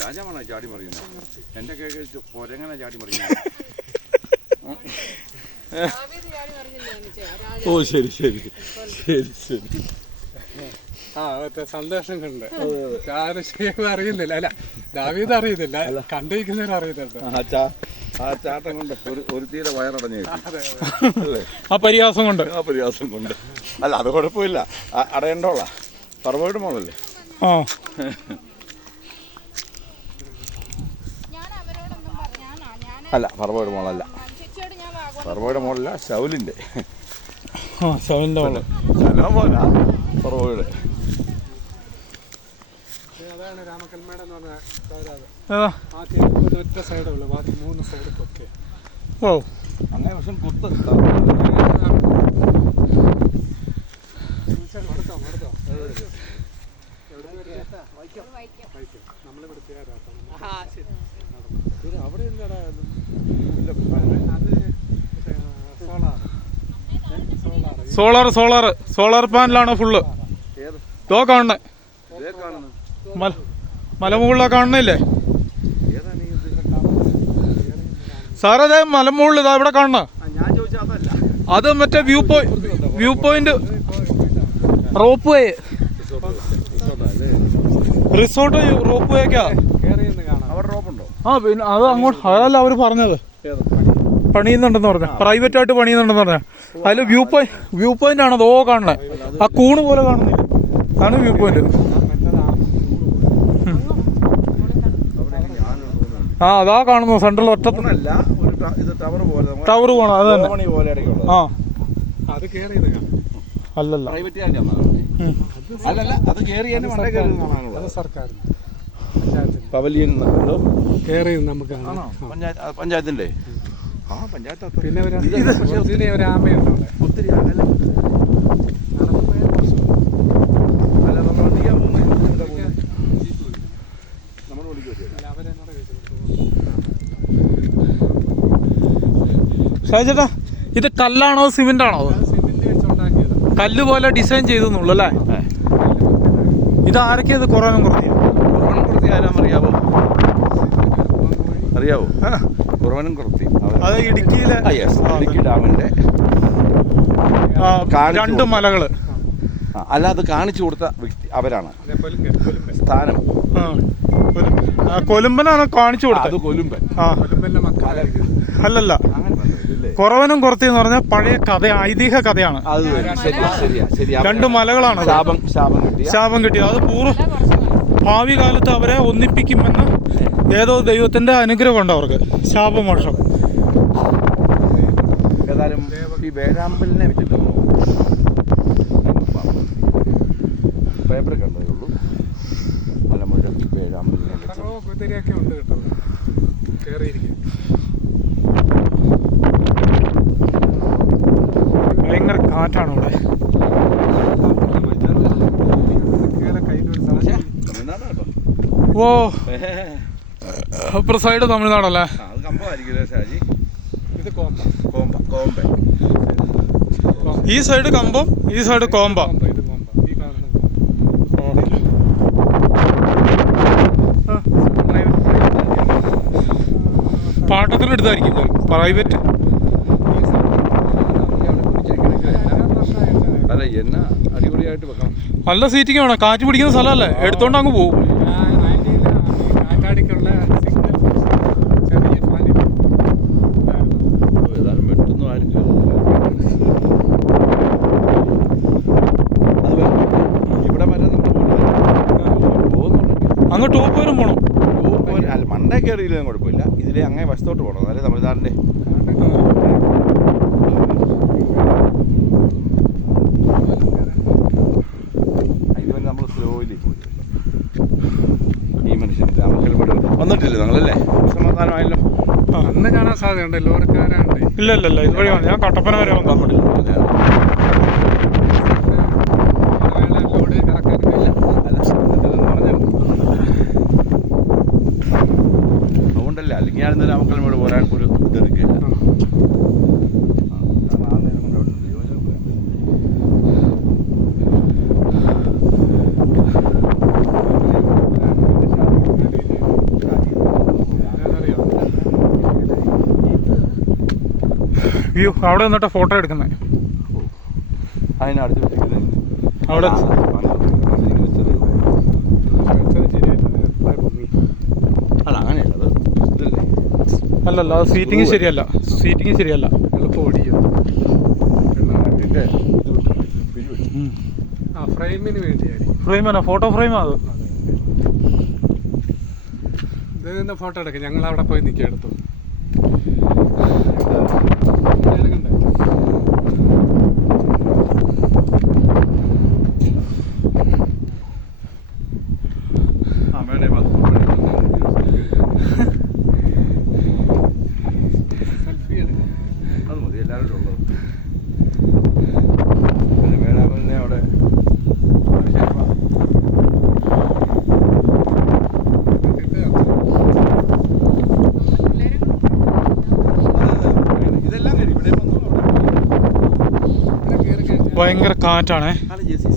രാജാവാണോ ചാടി മറിയുന്നത്? എൻ്റെ കേക്ക് കൊരങ്ങനെ ചാടി മറിയുന്നത്. ഓ ശരി ശരി ശരി ശരി. സന്തോഷം കൊണ്ട് അറിയുന്നില്ല. അല്ല, ദാവീദ് അറിയുന്നില്ല, കണ്ടിരിക്കുന്നവർ അറിയുന്നുണ്ട്. ആ ചാട്ടം കൊണ്ട് ഒരു തീരെ വയറടഞ്ഞു അല്ലേ? ആ പരിഹാസം കൊണ്ട് അല്ല, അത് കുഴപ്പമില്ല. അടയണ്ടോളാ. പറവോട് മോളല്ലേ? ആ അല്ല, പറവോട് മോളല്ല. പറവോട് മോളല്ല, ശൗലിൻ്റെ. ശൗലിൻ്റെ മോള്. മോനാ പറവോട്. അതാണ് രാമക്കൽമേട് എന്ന് പറഞ്ഞ ഒറ്റ സൈഡേ ഉള്ളൂ, ബാക്കി 3 സൈഡ് ഒക്കെ. ഓ അങ്ങനെ വർഷം കുത്ത് അവിടെ എന്താ സോളാർ പാനലാണോ ഫുള്ള്? ഇതോ കാണുന്നേ, മലമുകളിലാ കാണുന്നില്ലേ സാറേ? അതെ, മലമുകളിൽ ഇതാ ഇവിടെ കാണുന്ന. അത് മറ്റേ view point rope way, resort rope വേക്കാ. ആ പിന്നെ അത് അങ്ങോട്ട്, അതല്ല അവര് പറഞ്ഞത് പണിയുന്നുണ്ടെന്ന് പറഞ്ഞ, പ്രൈവറ്റ് ആയിട്ട് പണിയുന്നുണ്ടെന്ന് പറഞ്ഞ. അതിൽ വ്യൂ പോയിന്റ് ആണ് അതോ കാണണേ, ആ കൂണ് പോലെ കാണുന്നില്ല, അതാണ് വ്യൂ പോയിന്റ്. ആ അതാ കാണുന്നു സെൻട്രൽ ഒറ്റ ടവർ പോണം. അത് തന്നെ. ആ അല്ലല്ല, പവലിയൻ നമുക്ക് പഞ്ചായത്തിന്റെ. ആ പഞ്ചായത്ത്. പിന്നെ ഒരു ആമയുണ്ട് ഒത്തിരി. ഷാജേട്ടാ, ഇത് കല്ലാണോ സിമെന്റ് ആണോ? കല്ല് പോലെ ഡിസൈൻ ചെയ്തെന്നുള്ളൂ അല്ലേ? ഇത് ആരൊക്കെയത്? കുറവനും കുറത്തി ആരാന്നറിയാവോ? അറിയാവോ? കുറവനും കുറത്തി. അത് ഇടുക്കിയിലെ ഇടുക്കി ഡാമിന്റെ 2 മലകള്. അല്ല, അത് കാണിച്ചു കൊടുത്ത വ്യക്തി അവരാണ്. സ്ഥാനം കൊലുമ്പനാണ് കാണിച്ചു കൊടുത്തത്. കൊലുമ്പൻ. അല്ലല്ല, കുറവനും കുറത്തി എന്ന് പറഞ്ഞാൽ പഴയ കഥ, ഐതിഹ്യ കഥയാണ്. 2 മലകളാണ് ശാപം കിട്ടിയത്. അത് ഭാവി കാലത്ത് അവരെ ഒന്നിപ്പിക്കുമെന്ന് ഏതോ ദൈവത്തിന്റെ അനുഗ്രഹം ഉണ്ട് അവർക്ക്. ശാപമോക്ഷം. ഏതായാലും ഈ വേഴാമ്പലിനെ വെച്ചിട്ട് പേപ്പർ കണ്ടതേ ഉള്ളൂ. മലമുഴ വേഴാമ്പലിനെ കുതിരയൊക്കെ ഉണ്ട് കേട്ടോ, കയറിയിരിക്കും. ഭയങ്കര കാറ്റാണ് ഇവിടെ. ഓ, അപ്പുറ സൈഡ് തമിഴ്നാടല്ലേ? ഈ സൈഡ് കമ്പം, ഈ സൈഡ് കോമ്പ. പാട്ടത്തിന് എടുത്തായിരിക്കും പ്രൈവറ്റ്. അല്ല, എന്നാ അടിപൊളിയായിട്ട് വെക്കണം. നല്ല സീറ്റിംഗ് വേണം, കാറ്റ് പിടിക്കുന്ന സ്ഥലമല്ലേ, എടുത്തോണ്ട് അങ്ങ് പോകും. അങ്ങ് ടോപ്പ് വരും പോണം. അല്ല, മണ്ടേ കയറിയില്ലെങ്കിലും കുഴപ്പമില്ല. ഇതിലെ അങ്ങനെ വശത്തോട്ട് പോകണം, അതായത് തമിഴ്നാടിൻ്റെ. ഇതുവരെ നമ്മൾ സ്ലോയിലി പോയി. ഈ മനുഷ്യൻ രാമക്കൽമേട് വന്നിട്ടില്ലേ നിങ്ങളല്ലേ? സമാധാനമായല്ലോ. അന്ന് കാണാൻ സാധ്യതയുണ്ട്, ലോറിക്കാരുണ്ട്. ഇല്ല ഇതുവഴി ഞാൻ കട്ടപ്പന വരെ വന്നു. അതുകൊണ്ടല്ലേ, അല്ലെങ്കിൽ ഞാൻ ഇന്നലെ രാമക്കൽമേട് പോരാൻ ഒരു ഇതെടുക്കില്ല. വ്യൂ. അവിടെ നിന്നിട്ട് ഫോട്ടോ എടുക്കുന്നത്. അതിനടുത്ത് വെച്ചിരിക്കുന്നത് അവിടെ അല്ല അങ്ങനെയല്ല, അത് ഇതല്ലേ. അല്ലല്ല, അത് സീറ്റിങ് ശരിയല്ല. സീറ്റിങ് ശരിയല്ല. എളുപ്പം ഓടിക്കും. വണ്ടിൻ്റെ ഫ്രെയിമിന് വേണ്ടിയായിരിക്കും. ഫ്രെയിമാണോ? ഫോട്ടോ ഫ്രെയിമാ അത്? ഇത് ഫോട്ടോ എടുക്കാം. ഞങ്ങൾ അവിടെ പോയി നിൽക്കുക. എടുത്തു സെൽഫി എടുക്കാം. അത് മതി, എല്ലാവരും ഉള്ളത്. പിന്നെ മേടാമലിനെ അവിടെ ഇതെല്ലാം കഴിയും. ഇവിടെ വന്നു ഭയങ്കര കാറ്റാണേ. അവിടെ ജെ സി